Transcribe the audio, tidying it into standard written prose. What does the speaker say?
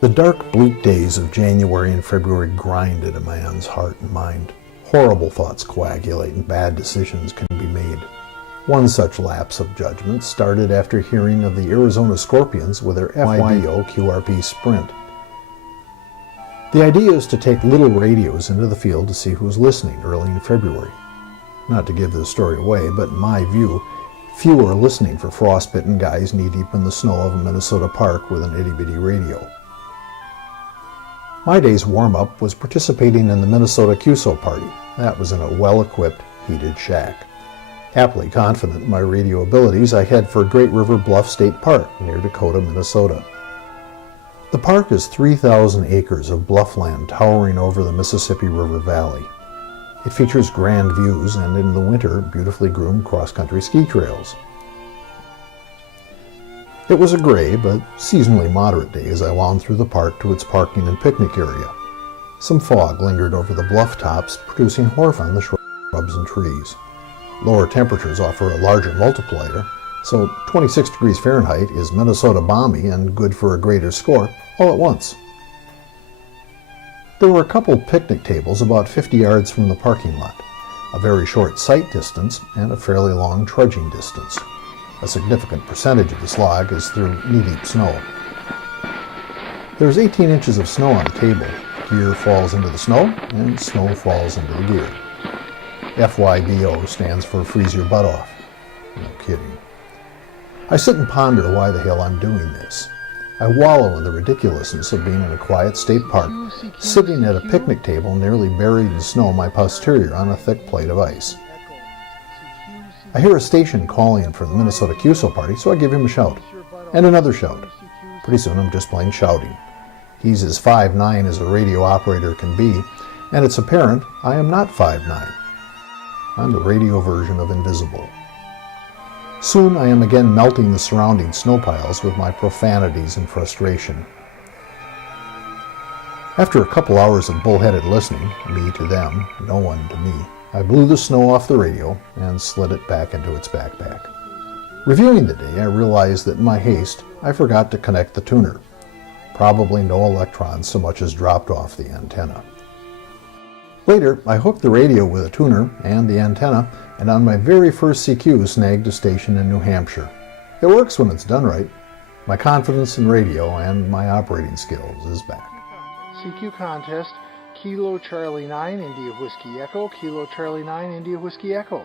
The dark, bleak days of January and February grind at a man's heart and mind. Horrible thoughts coagulate and bad decisions can be made. One such lapse of judgment started after hearing of the Arizona ScQRPions with their Fybo QRP Sprint. The idea is to take little radios into the field to see who's listening early in February. Not to give the story away, but in my view, few are listening for frostbitten guys knee-deep in the snow of a Minnesota park with an itty-bitty radio. My day's warm-up was participating in the Minnesota QSO party. That was in a well-equipped, heated shack. Happily confident in my radio abilities, I head for Great River Bluff State Park near Dakota, Minnesota. The park is 3,000 acres of bluffland towering over the Mississippi River Valley. It features grand views and, in the winter, beautifully groomed cross-country ski trails. It was a gray but seasonally moderate day as I wound through the park to its parking and picnic area. Some fog lingered over the bluff tops, producing horf on the shrubs and trees. Lower temperatures offer a larger multiplier, so 26 degrees Fahrenheit is Minnesota balmy and good for a greater score all at once. There were a couple picnic tables about 50 yards from the parking lot, a very short sight distance and a fairly long trudging distance. A significant percentage of the slog is through knee-deep snow. There's 18 inches of snow on the table. Gear falls into the snow, and snow falls into the gear. FYBO stands for freeze your butt off. No kidding. I sit and ponder why the hell I'm doing this. I wallow in the ridiculousness of being in a quiet state park, sitting at a picnic table nearly buried in snow, my posterior on a thick plate of ice. I hear a station calling for the Minnesota QSO party, so I give him a shout. And another shout. Pretty soon I'm just plain shouting. He's as 5'9" as a radio operator can be, and it's apparent I am not 5'9". I'm the radio version of invisible. Soon I am again melting the surrounding snow piles with my profanities and frustration. After a couple hours of bullheaded listening, me to them, no one to me, I blew the snow off the radio and slid it back into its backpack. Reviewing the day, I realized that in my haste, I forgot to connect the tuner. Probably no electrons so much as dropped off the antenna. Later, I hooked the radio with a tuner and the antenna, and on my very first CQ snagged a station in New Hampshire. It works when it's done right. My confidence in radio and my operating skills is back. CQ contest, Kilo Charlie 9, India Whiskey Echo, Kilo Charlie 9, India Whiskey Echo.